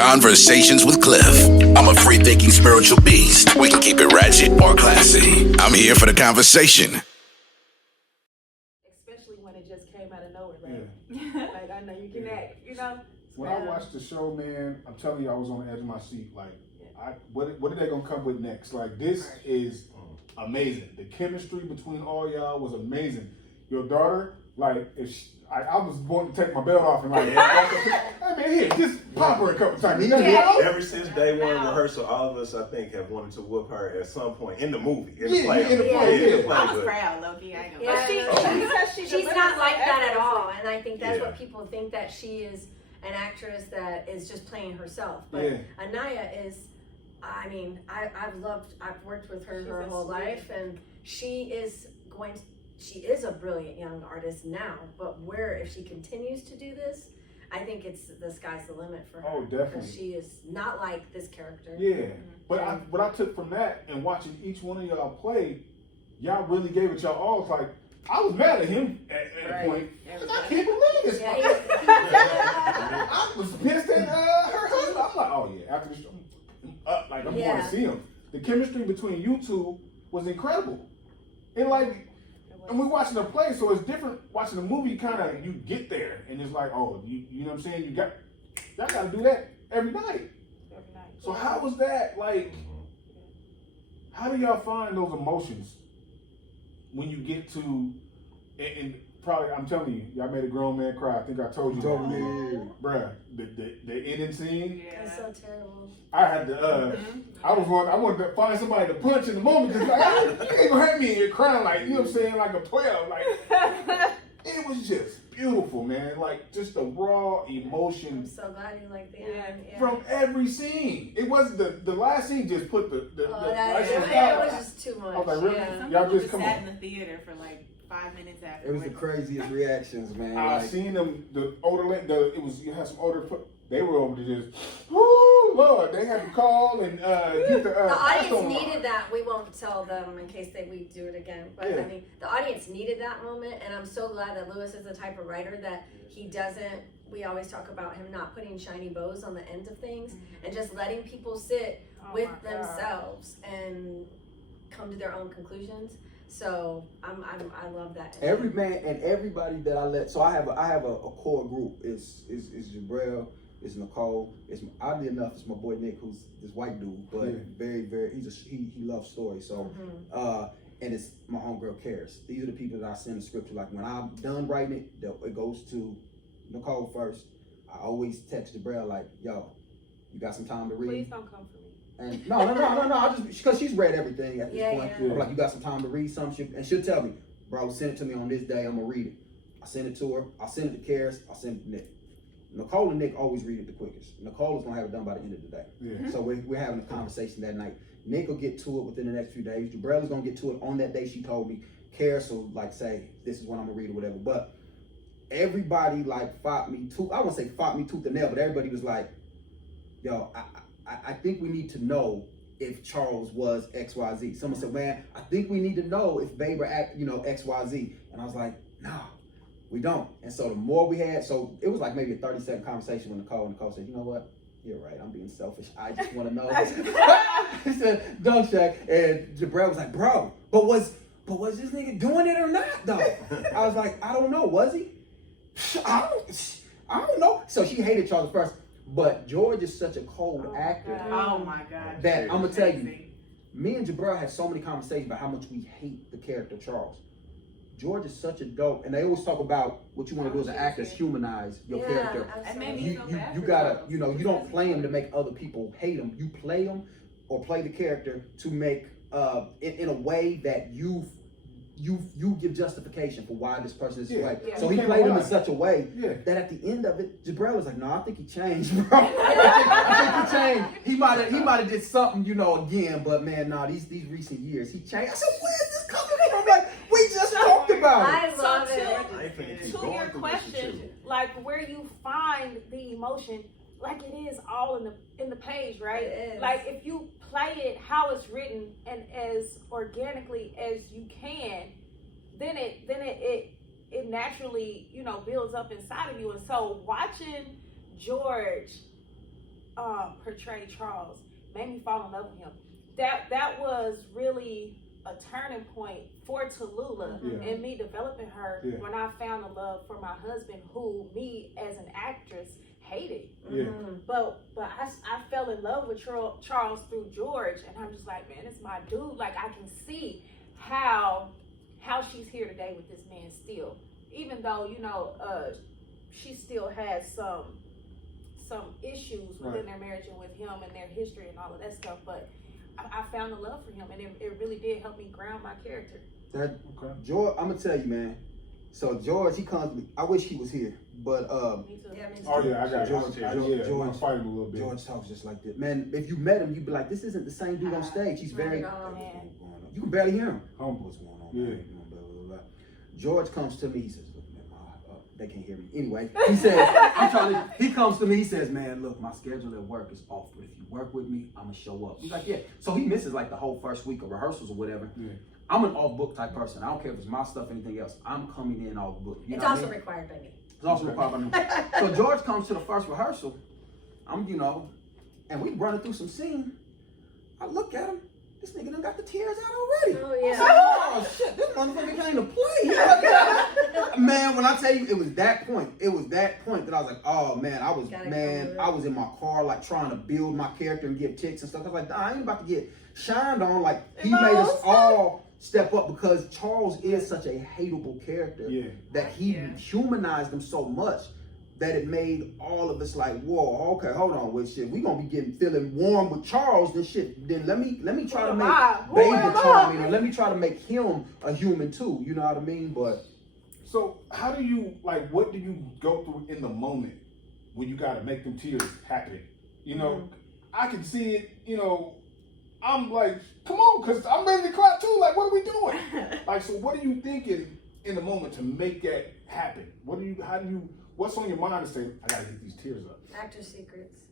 Conversations with Cliff. I'm a free-thinking spiritual beast. We can keep it ratchet or classy. I'm here for the conversation. Especially when it just came out of nowhere. Like I know you can act, When I watched the show, man, I'm telling you, I was on the edge of my seat. Like, what are they gonna come with next? Like, this is amazing. The chemistry between all y'all was amazing. Your daughter, like, I was wanting to take my belt off and like, hey man, here, just pop her a couple times. Ever since day one rehearsal, all of us, I think, have wanted to whoop her at some point in the movie. In the play. I was proud, Loki. I ain't gonna lie. She's not like that at all, and I think that's what people think, that she is an actress that is just playing herself. But Anaya is, I mean, I've worked with her whole life, and she is a brilliant young artist now, but if she continues to do this, I think the sky's the limit for her. Oh, definitely. Because she is not like this character. Yeah, but what I took from that and watching each one of y'all play, y'all really gave it y'all all. It's like, I was mad at him at a point. I can't believe this. I was pissed at her husband. I'm like, oh yeah, after the show, I'm going to see him. The chemistry between you two was incredible. And we're watching a play, so it's different. Watching a movie, kind of, you get there, and it's like, oh, you know what I'm saying? Y'all got to do that every night. So how was that, like, how do y'all find those emotions when you get to, and probably, I'm telling you, y'all made a grown man cry. I think I told you. Bruh, the ending scene. Yeah. It's so terrible. I had to, I wanted to find somebody to punch in the moment, because like, you ain't gonna have me in here crying like, you know what I'm saying, like a 12. Like, it was just beautiful, man. Like, just the raw emotion. I'm so glad you like the end. From every scene. It wasn't the last scene just put the it was just too much. I was like, really? Some Y'all people just come sat on. in the theater for like 5 minutes after. It was the craziest reactions, man. I seen them, the older you had some older, they were over to just, whoo, Lord, they had to call and get the audience needed that. We won't tell them in case we do it again. But I mean, the audience needed that moment, and I'm so glad that Lewis is the type of writer that he doesn't. We always talk about him not putting shiny bows on the ends of things, and just letting people sit with themselves and come to their own conclusions. So I love that. Every man and everybody that I let. So I have a core group. Is Jabril. It's Nicole. It's, oddly enough, it's my boy Nick, who's this white dude, but very, very. He loves stories. So and it's my homegirl Karis. These are the people that I send the script to. Like, when I'm done writing it goes to Nicole first. I always text Jabril like, yo, you got some time to read? Please don't come for me. And no. I just, because she's read everything at this point. I'm like, you got some time to read something? And she'll tell me, bro, send it to me on this day. I'm gonna read it. I send it to her. I send it to Karis. I send it to Nick. Nicole and Nick always read it the quickest. Nicole is gonna have it done by the end of the day. Yeah. So we're having a conversation that night. Nick will get to it within the next few days. Jabril is gonna get to it on that day she told me. Karis will like say, this is when I'm gonna read or whatever. But everybody like fought me tooth. I won't say fought me tooth and nail, but everybody was like, yo, I think we need to know if Charles was XYZ. Someone said, man, I think we need to know if Baybra act, XYZ. And I was like, no, we don't. And so the more we had, so it was like maybe a 30-second conversation with Nicole, and Nicole said, you know what? You're right, I'm being selfish. I just want to know. He said, don't check. And Jabril was like, bro, but was this nigga doing it or not though? I was like, I don't know, was he? I don't know. So she hated Charles first. But George is such a cold actor. Oh my God. That I'm gonna tell you, me and Jabril had so many conversations about how much we hate the character Charles. George is such a dope, and they always talk about what you want to do as an actor is humanize your character. You gotta, you don't play him to make other people hate him. You play him or play the character to make in a way that you give justification for why this person is this way. So he played him in such a way that at the end of it, Jabril was like, no, I think he changed, bro. I think he changed. He might have did something, again, but man, these recent years, he changed. I said, where is this coming from? I'm like, we just talked about it. I love it. To your question, like where you find the emotion, like it is all in the page, right? It is. Like if you play it how it's written and as organically as you can, then it naturally builds up inside of you. And so watching George portray Charles made me fall in love with him. That was really a turning point for Tallulah and me developing her when I found a love for my husband, who me as an actress hated. But I fell in love with Charles through George, and I'm just like, man, it's my dude. Like, I can see how she's here today with this man still, even though, you know, she still has some issues within their marriage and with him and their history and all of that stuff, but I found a love for him, and it really did help me ground my character. George, I'm gonna tell you, man. So George, he comes to me. I wish he was here, but Me too. Yeah, me too. Oh yeah, I got George, George. George, fight him a little bit. George talks just like this, man. If you met him, you'd be like, this isn't the same dude on stage. He's very. You can barely hear him. Humble. What's going on? Man? Blah, blah, blah. George comes to me. He says, "Look, man, they can't hear me." Anyway, he says, he comes to me. He says, "Man, look, my schedule at work is off, but if you work with me, I'm gonna show up." He's like, "Yeah." So he misses like the whole first week of rehearsals or whatever. Yeah. I'm an off-book type person. I don't care if it's my stuff or anything else. I'm coming in off-book. It's also required by me. It's also required by me. So George comes to the first rehearsal. I'm, and we running through some scene. I look at him. This nigga done got the tears out already. Oh, yeah. I said, oh shit, this motherfucker came to play. Man, when I tell you, it was that point that I was like, oh man, I was in my car like trying to build my character and give ticks and stuff. I was like, nah, I ain't about to get shined on. Like, he made us all step up, because Charles is such a hateable character that he humanized him so much that it made all of us like, whoa, okay, hold on, with shit, we gonna be feeling warm with Charles and shit. Then let me try to make Baybra charming, and let me try to make him a human too. You know what I mean? But so, how do you what do you go through in the moment when you gotta make them tears happen? You know, I can see it. You know, I'm like, come on, cause I'm ready to cry too. Like, what are we doing? Like, so what are you thinking in the moment to make that happen? What's on your mind to say, I gotta get these tears up? Actor secrets.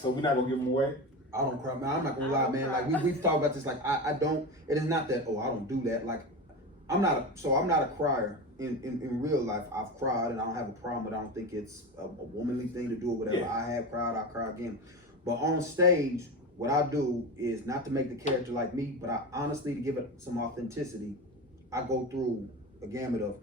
So we're not gonna give them away? I don't cry, man. I'm not gonna lie, man. Like, we've talked about this. Like, I don't. It is not that. Oh, I don't do that. Like, I'm not a crier in real life. I've cried, and I don't have a problem. But I don't think it's a womanly thing to do or whatever. I have cried. I cry again. But on stage, what I do is not to make the character like me, but I honestly, to give it some authenticity, I go through a gamut of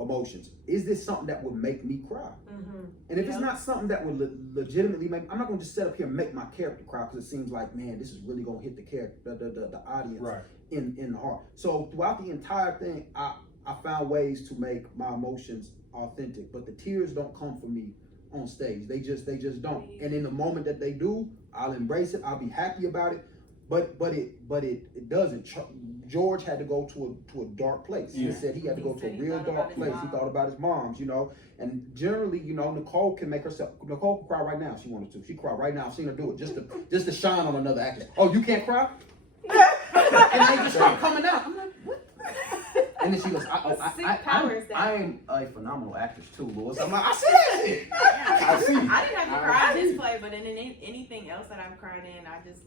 emotions. Is this something that would make me cry? And if it's not something that would legitimately make, I'm not gonna just sit up here and make my character cry, because it seems like, man, this is really gonna hit the character, the audience in the heart. So throughout the entire thing, I found ways to make my emotions authentic, but the tears don't come from me on stage. They just don't. And in the moment that they do, I'll embrace it. I'll be happy about it. But it doesn't. George had to go to a dark place. He said he had to go to a real dark place. He thought about his moms, and generally, Nicole can cry right now if she wanted to. She cry right now. I've seen her do it just to shine on another actress. Oh, you can't cry? And they just start coming out. I'm like, what? And then she goes, I am a phenomenal actress too, Louis. I'm like, I see that shit. I didn't have to cry in this play, but in anything else that I've cried in, I just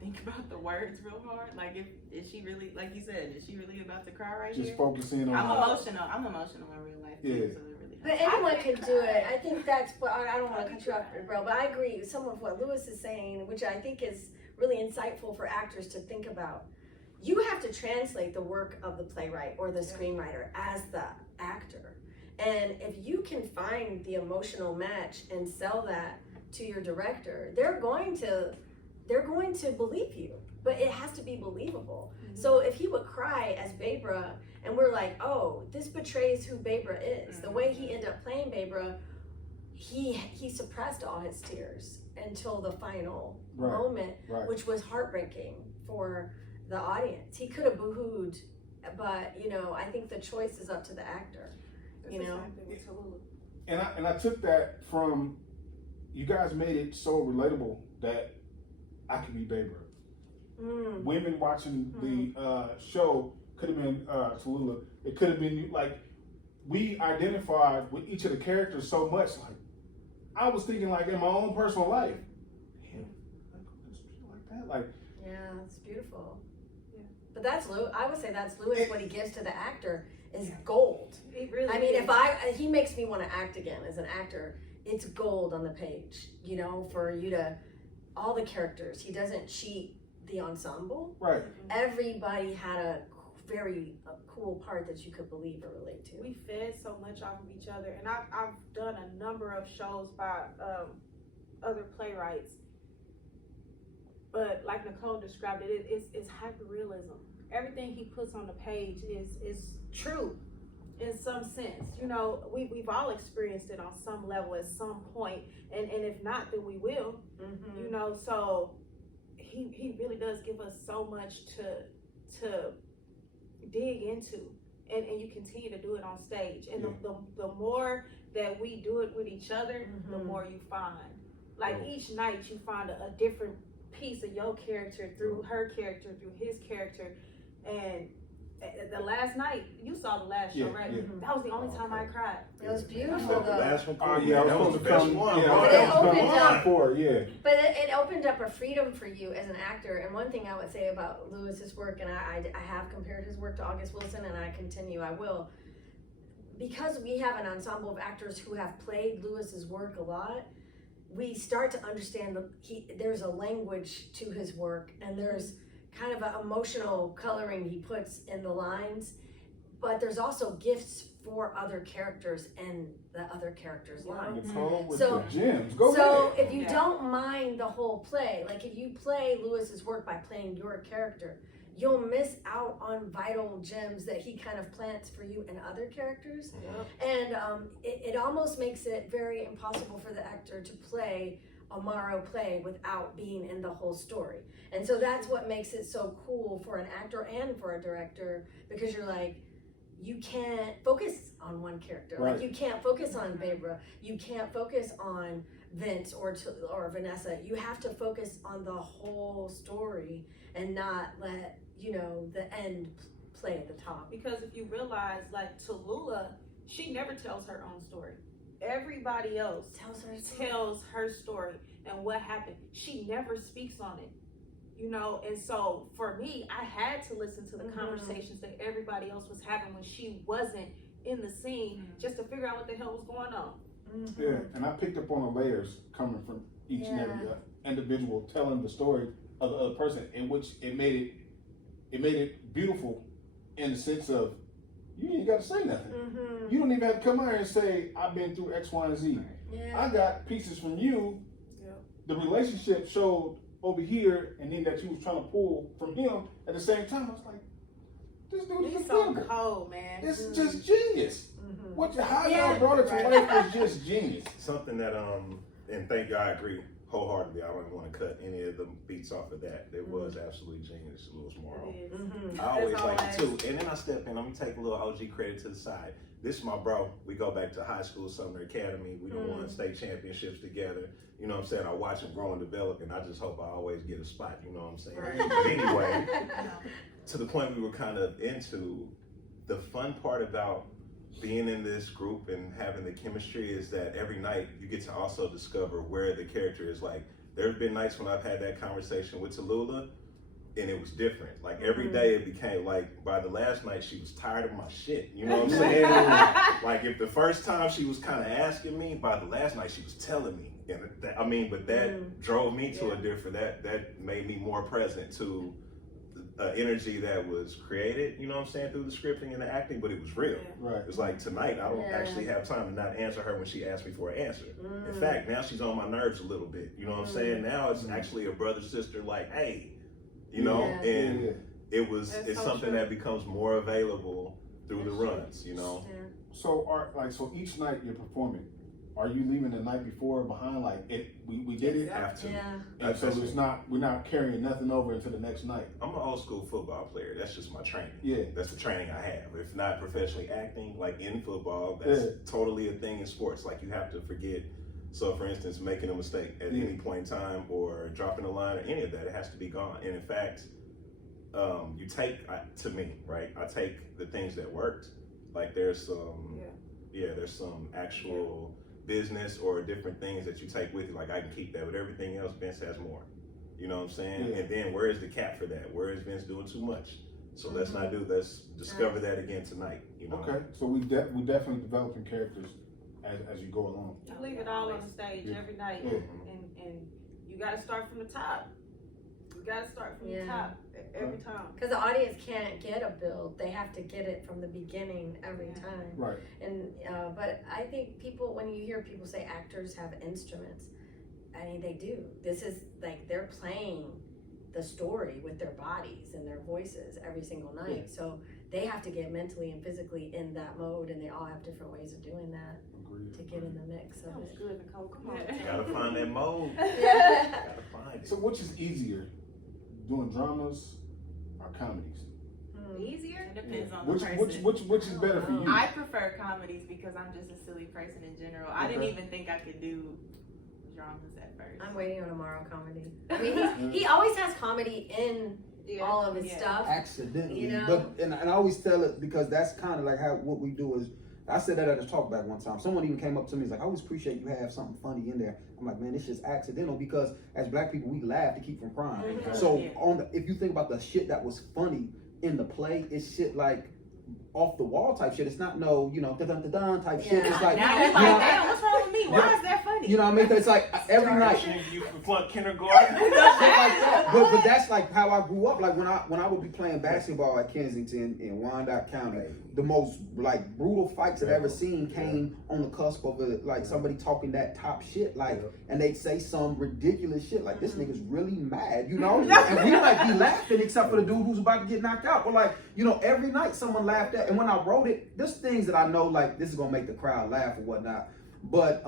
think about the words real hard. Like, is she really, like you said, is she really about to cry right here? Just focusing on. I'm emotional in real life too, so it really. But anyone can do it. I think that's what, I don't want to cut you off, bro, but I agree with some of what Louis is saying, which I think is really insightful for actors to think about. You have to translate the work of the playwright or the screenwriter as the actor. And if you can find the emotional match and sell that to your director, they're going to believe you, but it has to be believable. So if he would cry as Baybra, and we're like, oh, this betrays who Baybra is. The way he ended up playing Baybra, he suppressed all his tears until the final moment, which was heartbreaking for the audience. He could have boohooed, but I think the choice is up to the actor. And I took that from, you guys made it so relatable that I could be Baybra. Women watching the show could have been Tallulah. It could have been like, we identified with each of the characters so much. Like, I was thinking like in my own personal life, like that, like. Yeah, it's beautiful. Yeah. But that's Louis. I would say that's Louis. What he gives to the actor is gold. He really. I mean, he makes me want to act again as an actor. it's gold on the page, you know, for you to, all the characters, he doesn't cheat the ensemble. Right. Everybody had a cool part that you could believe or relate to. We fed so much off of each other, and I've done a number of shows by other playwrights, but like Nicole described it, it's hyperrealism. Everything he puts on the page is true in some sense. You know, we've all experienced it on some level at some point, and if not, then we will. You know, so he really does give us so much to dig into, and you continue to do it on stage, and the more that we do it with each other, the more you find. Like each night you find a different piece of your character through her character, through his character. And the last night, you saw the last show, right? That was the only time I cried. It was beautiful The though. last one, That was the best one. But it opened up. But It opened up a freedom for you as an actor. And one thing I would say about Lewis's work, and I have compared his work to August Wilson, and I will, because we have an ensemble of actors who have played Lewis's work a lot, we start to understand there's a language to his work, and there's kind of an emotional coloring he puts in the lines, but there's also gifts for other characters and the other characters' lines. Nicole with So- the gems. So if you don't mind the whole play, like if you play Lewis's work by playing your character, you'll miss out on vital gems that he kind of plants for you and other characters. And it almost makes it very impossible for the actor to play a Morrow play without being in the whole story. And so that's what makes it so cool for an actor and for a director, because you're like, you can't focus on one character. Right. Like you can't focus on Baybra, you can't focus on Vince or Vanessa. You have to focus on the whole story and not let, you know, the end play at the top. Because if you realize, like Tallulah, she never tells her own story. Everybody else tells her story and what happened. She never speaks on it, you know. And so for me, I had to listen to the conversations that everybody else was having when she wasn't in the scene, just to figure out what the hell was going on. Yeah, and I picked up on the layers coming from each and every individual telling the story of the other person, in which it made it beautiful in the sense of you ain't got to say nothing. You don't even have to come out here and say, I've been through X, Y, and Z. I got pieces from you. The relationship showed over here, and then that you was trying to pull from him at the same time. I was like, this dude is so incredible. cold, man. It's just genius. How y'all brought it to life was just genius. Something that and thank you, I agree wholeheartedly. I don't want to cut any of the beats off of that. It was absolutely genius, Lewis Morrow. I always like it too. And then I step in, I'm gonna take a little OG credit to the side. This is my bro. We go back to high school, summer academy. We done won state championships together. You know what I'm saying? I watch him grow and develop, and I just hope I always get a spot. You know what I'm saying? But anyway, to the point we were kind of into, the fun part about being in this group and having the chemistry is that every night you get to also discover where the character is. Like, there have been nights when I've had that conversation with Tallulah, and it was different. Like, every day it became like, by the last night she was tired of my shit. You know what I'm saying? Like, if the first time she was kind of asking me, by the last night she was telling me. And that drove me to a different, that made me more present to energy that was created, you know what I'm saying, through the scripting and the acting, but it was real. Right. It's like tonight, I don't actually have time to not answer her when she asks me for an answer. In fact, now she's on my nerves a little bit. You know what I'm saying? Now it's actually a brother, sister, like, hey, you know, and it's something that becomes more available through the runs, you know? So each night you're performing, are you leaving the night before behind? Like, we did it? Have to. And so we're not carrying nothing over into the next night. I'm an old school football player. That's just my training. Yeah. That's the training I have. If not professionally acting, like in football, that's totally a thing in sports. Like, you have to forget. So for instance, making a mistake at any point in time or dropping a line or any of that, it has to be gone. And in fact, you take, to me, right? I take the things that worked. Like, there's some, there's some actual business or different things that you take with you. Like, I can keep that, but everything else, Vince has more. You know what I'm saying? And then where is the cap for that? Where is Vince doing too much? So let's discover that again tonight. You know? Okay, so we definitely developing characters as you go along. You leave it all on the stage every night, and you got to start from the top. You got to start from the top every time. Because the audience can't get a build; they have to get it from the beginning every time. Right. And but I think people, when you hear people say actors have instruments, I mean they do. This is like they're playing the story with their bodies and their voices every single night. Yeah. So they have to get mentally and physically in that mode, and they all have different ways of doing that to get in the mix of That was it. good, Nicole. Come on. You gotta find that mode. Yeah. Gotta find it. So which is easier, doing dramas or comedies? Easier? It depends on Which the person. which is better for you? I prefer comedies because I'm just a silly person in general. I didn't even think I could do dramas at first. I'm waiting on tomorrow comedy. I mean, he always has comedy in all of his stuff. Accidentally, You know? but and I always tell it because that's kind of like how what we do is. I said that at a talk back one time. Someone even came up to me and was like, I always appreciate you have something funny in there. I'm like, man, it's just accidental because as black people, we laugh to keep from crying. Mm-hmm. So if you think about the shit that was funny in the play, it's shit like off the wall type shit. It's not no, dun type shit. It's like, now you're like, damn, what's wrong with me? Why is that funny? You know what I mean? It's like every night. You flunk kindergarten. Shit like that. But that's like how I grew up. Like when I would be playing basketball at Kensington in Wyandotte County, the most like brutal fights I've ever seen came on the cusp of like somebody talking that top shit, like, and they'd say some ridiculous shit like this nigga's really mad, and we might be laughing except for the dude who's about to get knocked out. But like, every night someone laughed at, and when I wrote it, there's things that I know like this is gonna make the crowd laugh or whatnot. But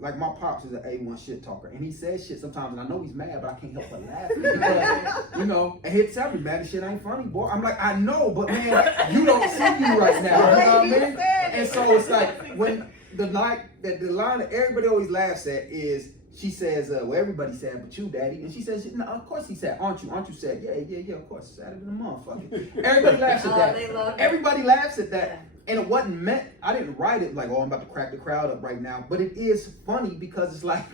like my pops is an A1 shit talker, and he says shit sometimes, and I know he's mad, but I can't help but laugh because, and he'll tell me, man, this shit ain't funny, boy. I'm like, I know, but man, you don't see you right now. You know what I mean? And so it's like when the line that everybody always laughs at is she says, well, everybody sad but you, daddy, and she says, no, of course he said, aren't you sad? Yeah, of course, sadder than a motherfucker. Everybody laughs at that. They love Everybody laughs at that. Yeah. And it wasn't meant, I didn't write it like, I'm about to crack the crowd up right now. But it is funny because it's like,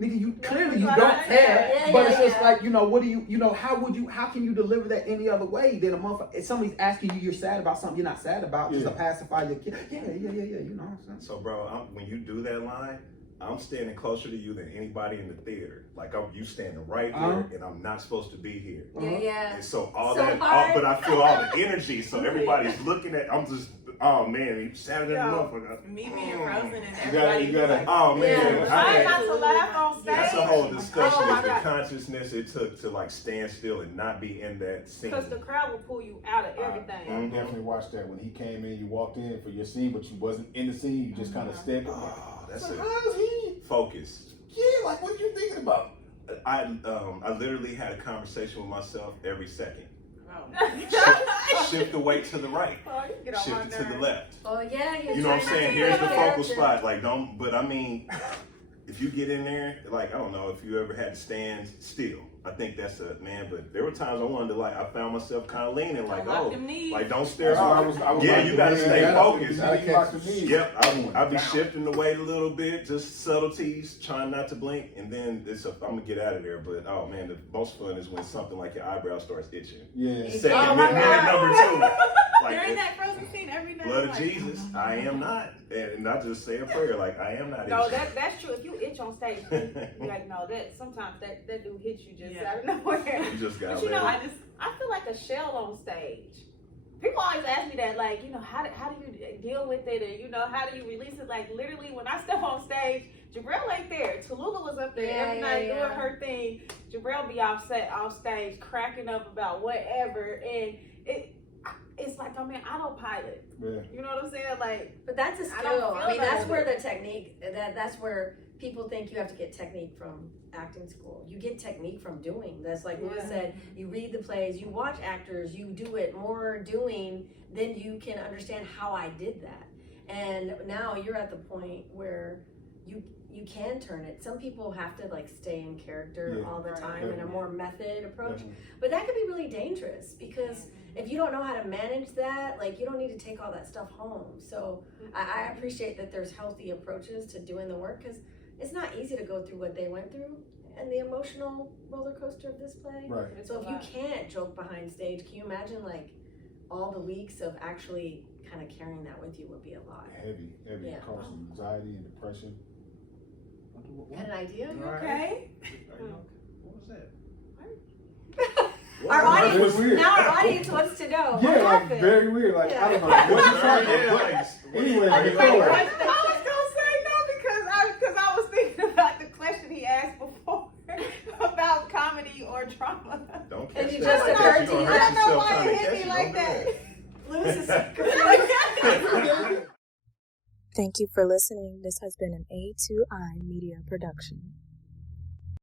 nigga, you clearly you don't care. But it's just like, what do you, how can you deliver that any other way than a motherfucker? If somebody's asking you, you're sad about something you're not sad about, just to pacify your kid. Yeah, you know what I'm saying? So, bro, when you do that line, I'm standing closer to you than anybody in the theater. Like you standing right here, and I'm not supposed to be here. Yeah. And so Hard. but I feel all the energy. So everybody's looking at. I'm just, oh man, he's Saturday motherfucker. Me being frozen and You everybody. gotta, Oh man, Try not to laugh on stage. that's a whole discussion. Oh, my Is the God. consciousness it took to like stand still and not be in that scene. Because the crowd will pull you out of I everything. definitely watched that when he came in. You walked in for your scene, but you wasn't in the scene. You just kind of stepped. Oh, that's So it. how is he? Focus. Yeah, like what are you thinking about? I literally had a conversation with myself every second. Shift the weight to the right. Oh, you get on my Shift it to the nerves. left. Oh yeah. You know what I'm saying? Here's the focal character. spot. Like but I mean, if you get in there, like I don't know if you ever had to stand still. I think that's but there were times I wanted to I found myself kind of leaning like, Lock them knees. like don't stare. That's why I was Yeah, like, you gotta man, stay that- focused. How you lock the knees? Yep, I'll be Down. shifting the weight a little bit, just subtleties, trying not to blink, and then I'm gonna get out of there. But oh man, the most fun is when something like your eyebrow starts itching. Yeah. Second, my minute number two. Like, During that frozen scene every night. blood I'm of like, Jesus, I am not, and I just say a prayer like I am not. No, itching. that's true. If you itch on stage, you're like, no, sometimes that dude hits you just Yeah. out of nowhere. You just gotta But you know, let I feel like a shell on stage. People always ask me that, like, how do you deal with it, and how do you release it? Like literally, when I step on stage, Jabril ain't there. Tallulah was up there every night doing her thing. Jabril be off stage, cracking up about whatever, and it's like I'm in autopilot. Yeah. You know what I'm saying? Like, But that's a I don't skill. feel I mean, that that's way. where the technique. That's where people think you have to get technique from acting school. You get technique from doing. That's like Lewis said. You read the plays. You watch actors. You do it more doing. Then you can understand how I did that. And now you're at the point where you can turn it. Some people have to stay in character all the time in a more method approach. But that could be really dangerous because if you don't know how to manage that, you don't need to take all that stuff home. So I appreciate that there's healthy approaches to doing the work because it's not easy to go through what they went through and the emotional roller coaster of this play. Right. So if you can't joke behind stage, can you imagine all the weeks of actually kind of carrying that with you would be a lot. Heavy. Yeah. Cause some anxiety and depression. Had an idea? Okay. What was that? Our audience, weird. now our audience wants to know. Yeah, what like happened? very weird. Like I don't know what you talking about. Anyway, I was before. gonna say no because I was thinking about the question he asked before about comedy or drama. Don't And catch you that. just Like occurred that. to You you. gonna hurt I don't know yourself why trying it to hit catch me it. like Don't do that. Lewis is Thank you for listening. This has been an A2I Media production.